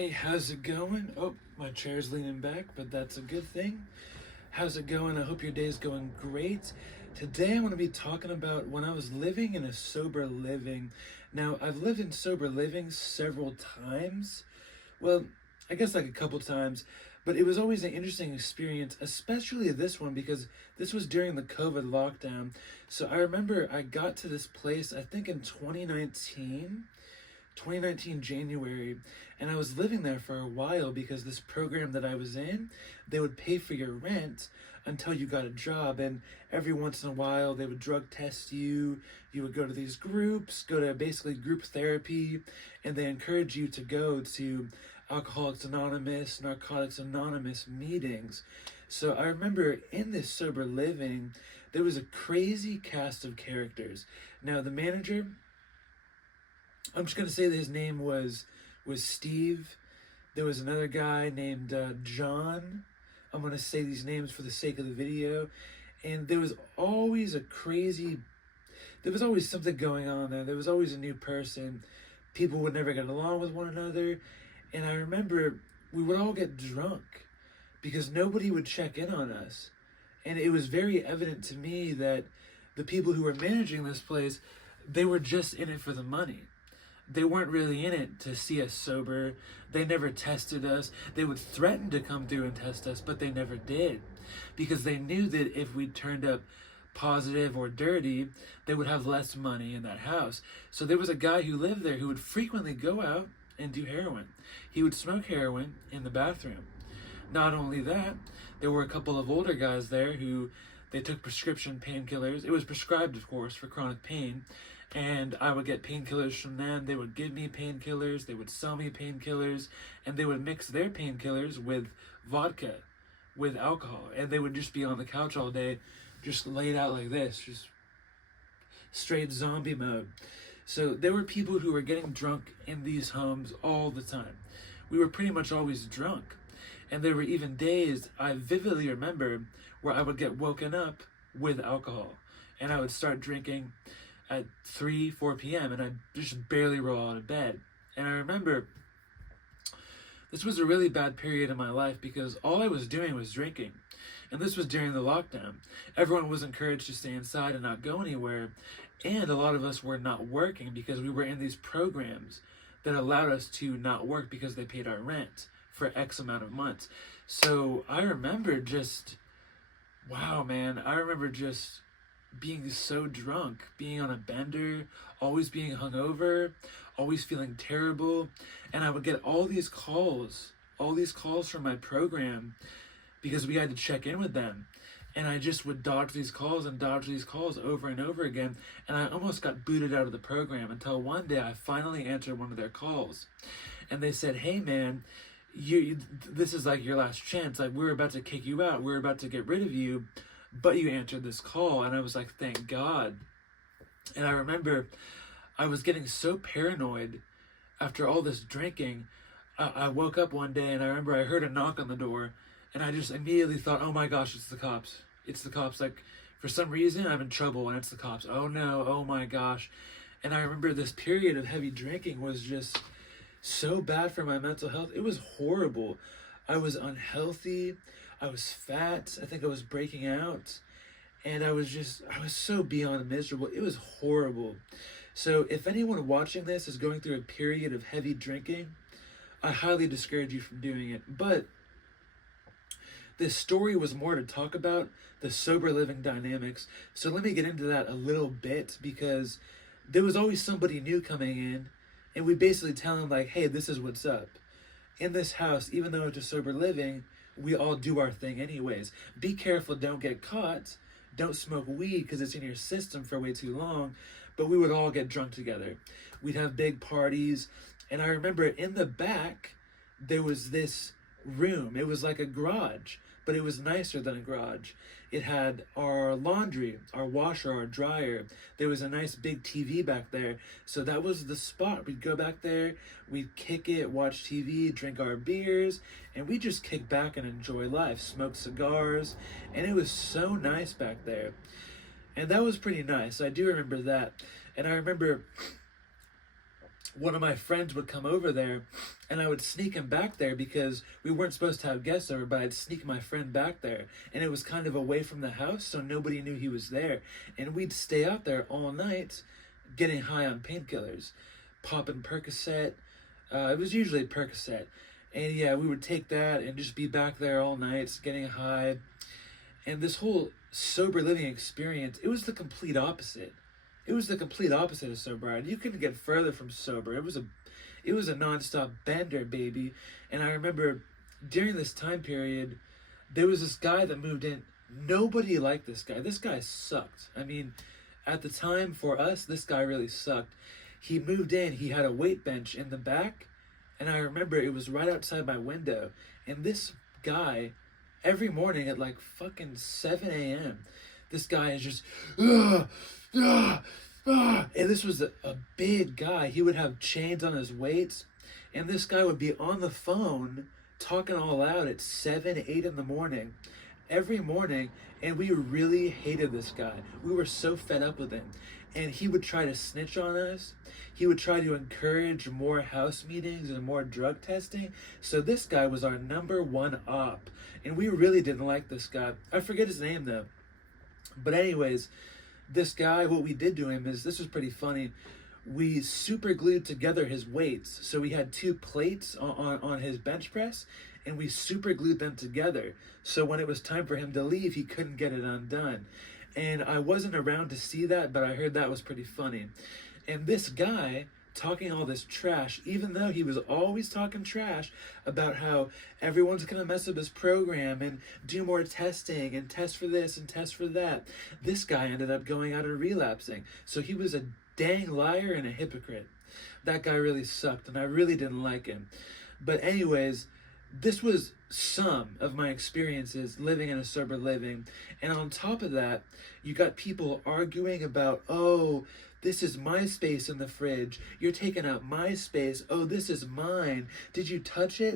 Hey, how's it going? Oh, my chair's leaning back, but that's a good thing. How's it going? I hope your day's going great. Today I'm going to be talking about when I was living in a sober living. Now, I've lived in sober living several times. Well, I guess like a couple times, but it was always an interesting experience, especially this one because this was during the COVID lockdown. So I remember I got to this place, I think in 2019 January, and I was living there for a while because this program that I was in, they would pay for your rent until you got a job, and every once in a while they would drug test you. You would go to these groups, go to basically group therapy, and they encourage you to go to Alcoholics Anonymous, Narcotics Anonymous meetings. So I remember in this sober living, there was a crazy cast of characters. Now the manager, I'm just gonna say that his name was Steve. There was another guy named John. I'm gonna say these names for the sake of the video. And there was always there was always something going on there. There was always a new person. People would never get along with one another. And I remember we would all get drunk because nobody would check in on us. And it was very evident to me that the people who were managing this place, they were just in it for the money. They weren't really in it to see us sober. They never tested us. They would threaten to come through and test us, but they never did. Because they knew that if we turned up positive or dirty, they would have less money in that house. So there was a guy who lived there who would frequently go out and do heroin. He would smoke heroin in the bathroom. Not only that, there were a couple of older guys there who they took prescription painkillers. It was prescribed, of course, for chronic pain. And I would get painkillers from them. They would give me painkillers. They would sell me painkillers. And they would mix their painkillers with vodka, with alcohol. And they would just be on the couch all day, just laid out like this, just straight zombie mode. So there were people who were getting drunk in these homes all the time. We were pretty much always drunk. And there were even days I vividly remember where I would get woken up with alcohol. And I would start drinking at 3, 4 p.m. and I'd just barely roll out of bed. And I remember this was a really bad period in my life because all I was doing was drinking. And this was during the lockdown. Everyone was encouraged to stay inside and not go anywhere. And a lot of us were not working because we were in these programs that allowed us to not work because they paid our rent for X amount of months. So I remember just, wow, man, I remember just being so drunk, being on a bender, always being hungover, always feeling terrible. And I would get all these calls from my program because we had to check in with them. And I just would dodge these calls over and over again. And I almost got booted out of the program until one day I finally answered one of their calls. And they said, hey man, this is like your last chance. Like, we're about to kick you out. We're about to get rid of you. But you answered this call. And I was like, thank God. And I remember I was getting so paranoid after all this drinking. I woke up one day and I remember I heard a knock on the door. And I just immediately thought, oh my gosh, it's the cops. It's the cops. Like, for some reason, I'm in trouble and it's the cops. Oh no, oh my gosh. And I remember this period of heavy drinking was just so bad for my mental health. It was horrible. I was unhealthy. I was fat. I think I was breaking out. And I was so beyond miserable. It was horrible. So if anyone watching this is going through a period of heavy drinking, I highly discourage you from doing it. But this story was more to talk about the sober living dynamics. So let me get into that a little bit because there was always somebody new coming in and we basically tell them like, hey, this is what's up. In this house, even though it's a sober living, we all do our thing anyways. Be careful, don't get caught. Don't smoke weed because it's in your system for way too long. But we would all get drunk together. We'd have big parties. And I remember in the back, there was this room. It was like a garage, but it was nicer than a garage. It had our laundry, our washer, our dryer. There was a nice big TV back there. So that was the spot. We'd go back there, we'd kick it, watch TV, drink our beers, and we'd just kick back and enjoy life, smoke cigars. And it was so nice back there. And that was pretty nice. I do remember that. And I remember one of my friends would come over there, and I would sneak him back there because we weren't supposed to have guests over, but I'd sneak my friend back there. And it was kind of away from the house, so nobody knew he was there. And we'd stay out there all night getting high on painkillers, popping Percocet. It was usually Percocet. And yeah, we would take that and just be back there all night getting high. And this whole sober living experience, it was the complete opposite. It was the complete opposite of sobriety. You couldn't get further from sober. It was a nonstop bender, baby. And I remember during this time period, there was this guy that moved in. Nobody liked this guy. This guy sucked. I mean, at the time for us, this guy really sucked. He moved in. He had a weight bench in the back, and I remember it was right outside my window. And this guy, every morning at like fucking 7 a.m., this guy is just, ugh, ugh, ugh. And this was a big guy. He would have chains on his weights, and this guy would be on the phone talking all out at 7, 8 in the morning every morning, and we really hated this guy. We were so fed up with him. And he would try to snitch on us. He would try to encourage more house meetings and more drug testing. So this guy was our number one op. And we really didn't like this guy. I forget his name though. But anyways, this guy, what we did to him is, this was pretty funny. We super glued together his weights. So we had two plates on his bench press, and we super glued them together. So when it was time for him to leave, he couldn't get it undone. And I wasn't around to see that, but I heard that was pretty funny. And this guy talking all this trash, even though he was always talking trash about how everyone's going to mess up his program and do more testing and test for this and test for that, this guy ended up going out and relapsing. So he was a dang liar and a hypocrite. That guy really sucked, and I really didn't like him. But anyways, this was some of my experiences living in a sober living. And on top of that, you got people arguing about, oh, this is my space in the fridge. You're taking out my space. Oh, this is mine. Did you touch it?